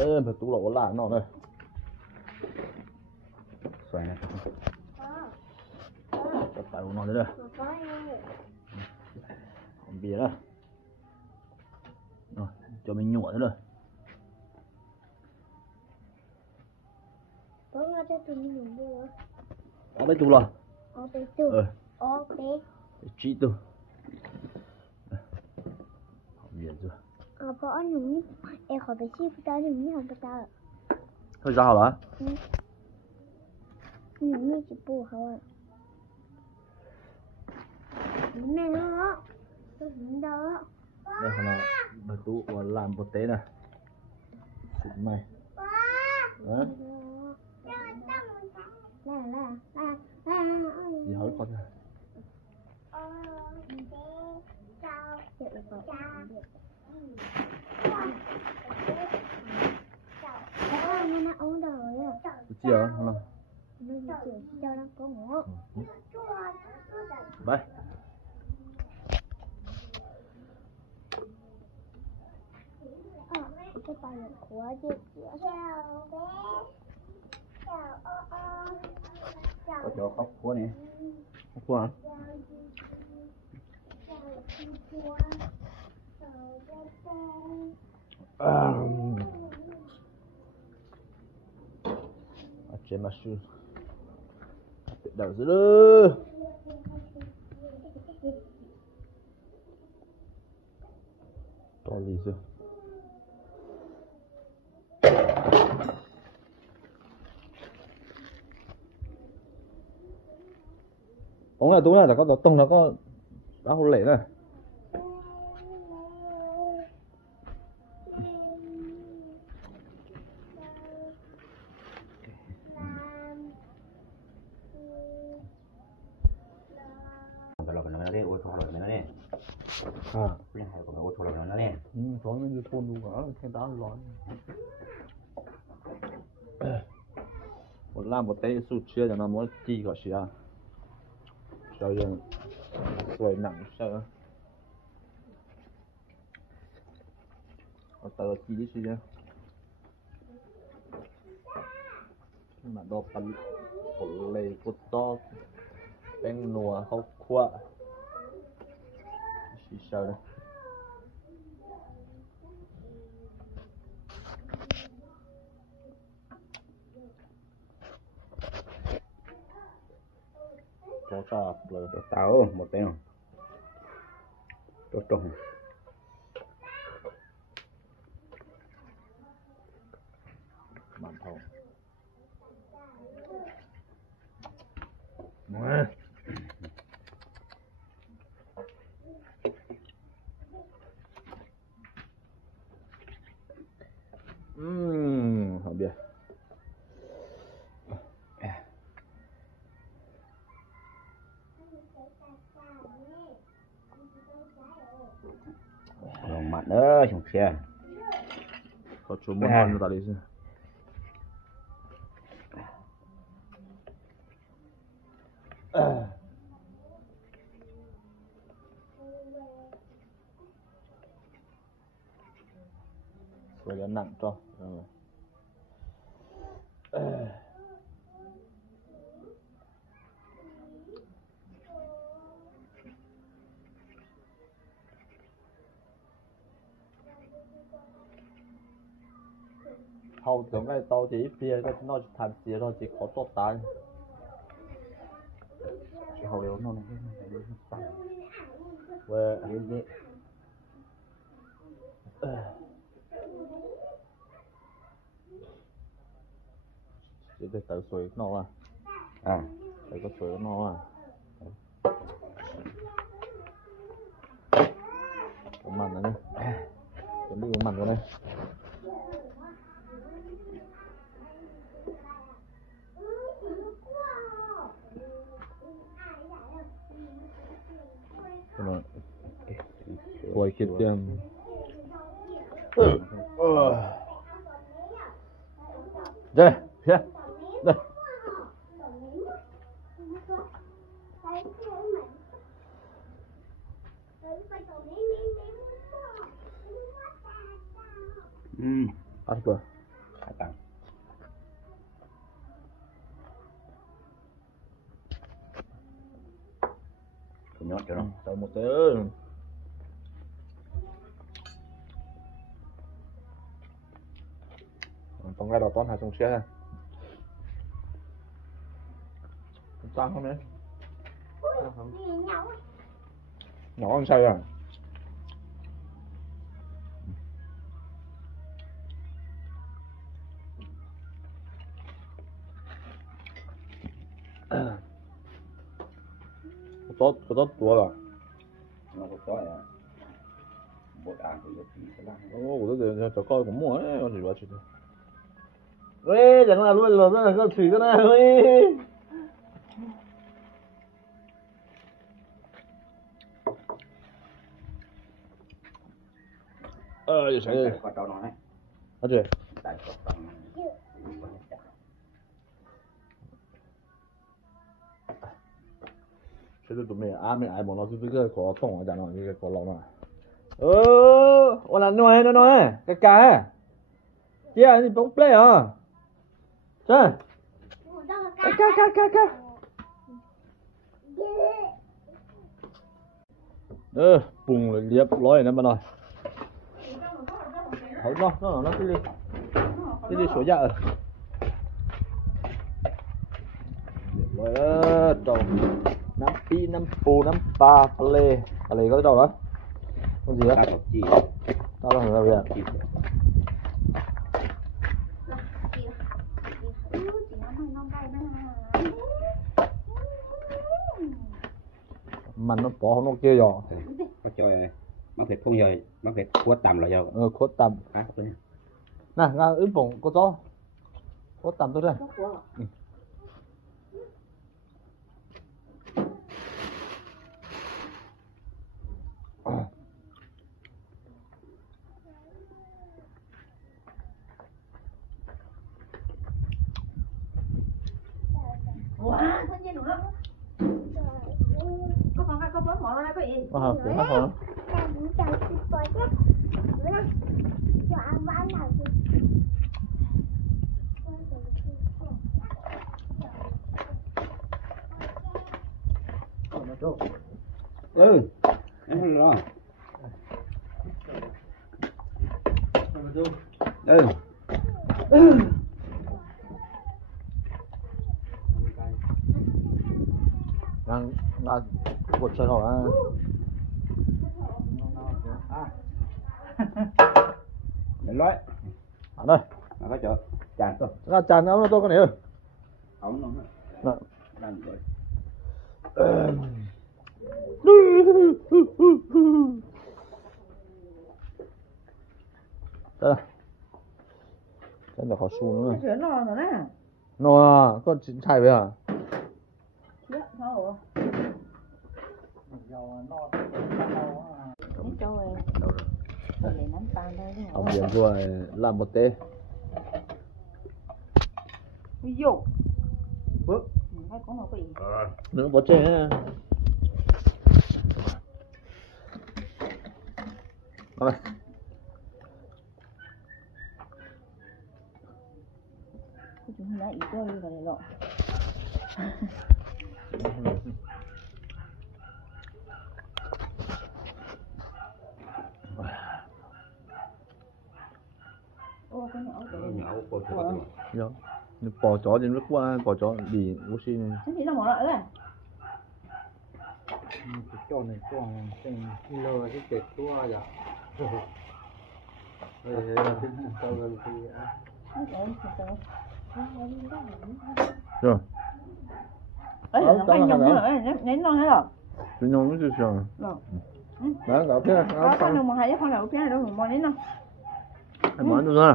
ê phải tú lẩu lại nó đây xoay này cho tay của nó thế đây còn bia đó rồi cho mình nhổ thế rồi ở đây tú rồi chị tu bia chưa bỏ nhúng em khỏi phải ship ta nhúng không ta thôi ra hả nhúng như chỉ bù hả này nó nhúng đó đây là bà tú làm một tế này xịn mày đó gì hỏi con này nó uống đời à chưa không cho nó có ngủ bye cái bài của chị chào bé chào có chỗ khóc của nè khóc của hả trên mặt sư đầu dưới đó to gì chưa ống này tú này là có tông nó có đã hôn lệ này cái hai của nó ô tô là nó nè có những cái thôn luôn cả cái đá lói một làm một tay sụt chia cho nó mới chi gọi xia cho dân quay nặng sợ tờ chi đi xia mà đo bắn phổ lệ cột to bên nùa hậu khoa xì sao đây cho sao rồi tao một tay không tốt trông màn thầu không biết lòng mặn nữa trong xe có chú muốn ăn ta đi xem rồi nó nặng cho hầu tưởng cái to chỉ bia cái nó thành gì thôi chỉ có tốt tay hầu yếu nó về đi chỉ để tự suy nó à tự có suy nó cái mặn này chuẩn bị cái mặn vào đây quay cái tiền đây phía đây ăn chưa nhót cho nó Tao một tí ơi. Tông ra đào toán hai trong xe ha. Tăng không đấy? Nhỏ hơn say à? Có tốt tua rồi. nó có sói à bột ăn của gì cái lăng Ủa, tôi cho coi cũng mua ấy, con gì vậy chứ? Ê, chẳng là luôn lột ra là con thủy cái này ơi. Giờ sẽ đi. có trâu nó đấy Ở gì? tại có trâu Sẽ tụi mày ai bọn nó cứ cái có tổng ở chẳng cái có lòng à. Ủa là nói, cái. Chị à, thì bóng play à? Trời. Cái. Bùng lại liệp lối này mà nói. Hấu nó cái đi số dạ rồi. Liệp lối đó, trâu. Năm pi, năm pù, năm ba, lê có cái đâu đó? Con gì đó? chi Tao đang ở đây chiมันnó bỏ nó kia rồi. có cho mắc thịt không giờ mắc thịt quất tầm là giờ Khuất tầm. khác đấy Nè, ngang ứng bổng có gió. Khuất tầm tôi đây. Wow, thân nhiên đủ lắm. Có bớt món đây có gì? Cũng hát hả? em rồi Ngang quật chơi hỏi à. để nói Ở đây. nó có chỗ chán thôi Ra tràn áo tôi con này ơi. ống nó Nè. làm rồi Đây. Đây là khó su nữa. Cái nó rồi nè. Nó con chín chai vậy à? Đấy, sao rồi? Mấy châu em. Rồi để nắm tay đây đúng Ông không? biển rồi làm một tê. Ví dụ. Bước. Hay có một cái gì? Nữa bó chê ha. Rồi. Chúng ta ý cho đi vào đây rồi. Ô, cái nhỏ của nhỏ Dạ. Bỏ chó đến nước qua, bỏ chó đi oxy này. cái gì là món lại đấy? Cái chỗ này còn thành lừa cái chết tua vậy. Rồi là cái câu gần thì Rồi. Ấy là nó phải nhầm nữa, nhánh non hết rồi. Tôi nhau nó chưa sờ. Rồi. Đó, gặp thế. Có con nào mà hay con nào cái này đâu mà món nhánh non. Em nói tôi ra.